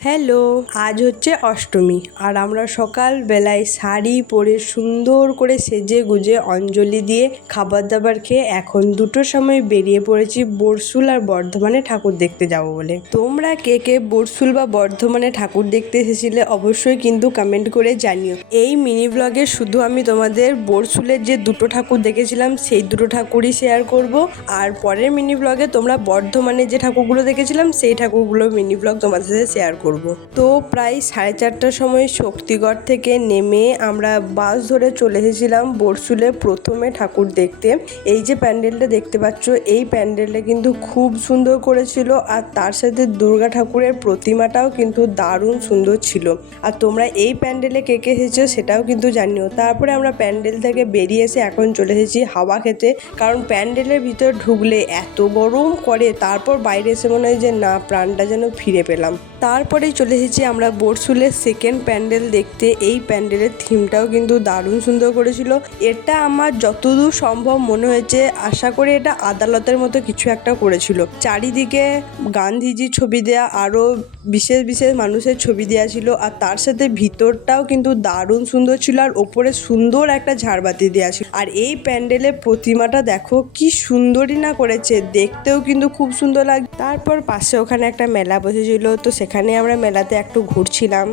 Hello, আজ হচ্ছে অষ্টমী আর আমরা সকালবেলায় শাড়ি পরে সুন্দর করে সেজে গুজে অঞ্জলি দিয়ে খাবার দাবার খেয়ে এখন 2টোর সময় বেরিয়ে পড়েছি বরশুল আর বর্ধমানে ঠাকুর দেখতে যাব বলে। তোমরা কে কে বরশুল বা বর্ধমানে ঠাকুর দেখতে এসেছিলে অবশ্যই কিন্তু কমেন্ট করে জানিও। এই মিনি ব্লগে শুধু আমি তোমাদের বরশুলের যে 2টো ঠাকুর দেখেছিলাম সেই 2টো ঠাকুরই শেয়ার করব, আর পরের মিনি ব্লগে তোমরা বর্ধমানে যে ঠাকুরগুলো দেখেছিলাম সেই ঠাকুরগুলো মিনি ব্লগ তোমাদের সাথে শেয়ার করব। তো প্রায় 4:30টার সময় শক্তিগড় থেকে নেমে আমরা বাস ধরে চলে এসেছিলাম বরশুলে প্রথমে ঠাকুর দেখতে। এই যে প্যান্ডেলটা দেখতে পাচ্ছ, এই প্যান্ডেলটা কিন্তু খুব সুন্দর করেছিল, আর তার সাথে দুর্গা ঠাকুরের প্রতিমাটাও কিন্তু দারুণ সুন্দর ছিল। আর তোমরা এই প্যান্ডেলে কে কে এসেছো সেটাও কিন্তু জানিও। তারপরে আমরা প্যান্ডেল থেকে বেরিয়ে এসে এখন চলে এসেছি হাওয়া খেতে, কারণ প্যান্ডেলের ভিতর ঢুকলে এত গরম করে, তারপর বাইরে এসে মনে হয় যে না, প্রাণটা যেন ফিরে পেলাম। তারপরেই চলে এসেছি আমরা বরশুলের সেকেন্ড প্যান্ডেল দেখতে। এই প্যান্ডেলের থিমটাও কিন্তু দারুণ সুন্দর করেছিল। এটা আমার যতদূর সম্ভব মনে হয়েছে, আশা করি এটা আদালতের মতো কিছু একটা করেছিল। চারিদিকে গান্ধীজির ছবি দেয়া, আরও বিশেষ বিশেষ মানুষের ছবি দেওয়া ছিল, আর তার সাথে ভিতরটাও কিন্তু দারুণ সুন্দর ছিল, আর ওপরে সুন্দর একটা ঝাড়বাতি দেওয়া ছিল। আর এই প্যান্ডেলের প্রতিমাটা দেখো কি সুন্দরই না করেছে, দেখতেও কিন্তু খুব সুন্দর লাগে। তারপর পাশে ওখানে একটা মেলা বসেছিল, তো সেখানে আমরা মেলাতে একটু ঘুরছিলাম।